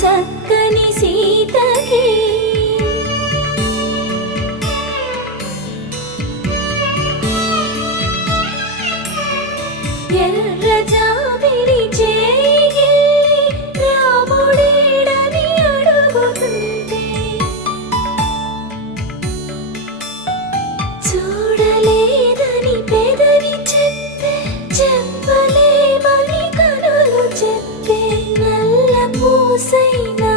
చక్కని సీతకి ఎర్ర జాబిలి చేయి రాముడేడని అడుగుతుంటే చూడలేదని పెదవి చెప్పే చెప్పలేమని కనులు చెప్పే నల్ల పూసైనా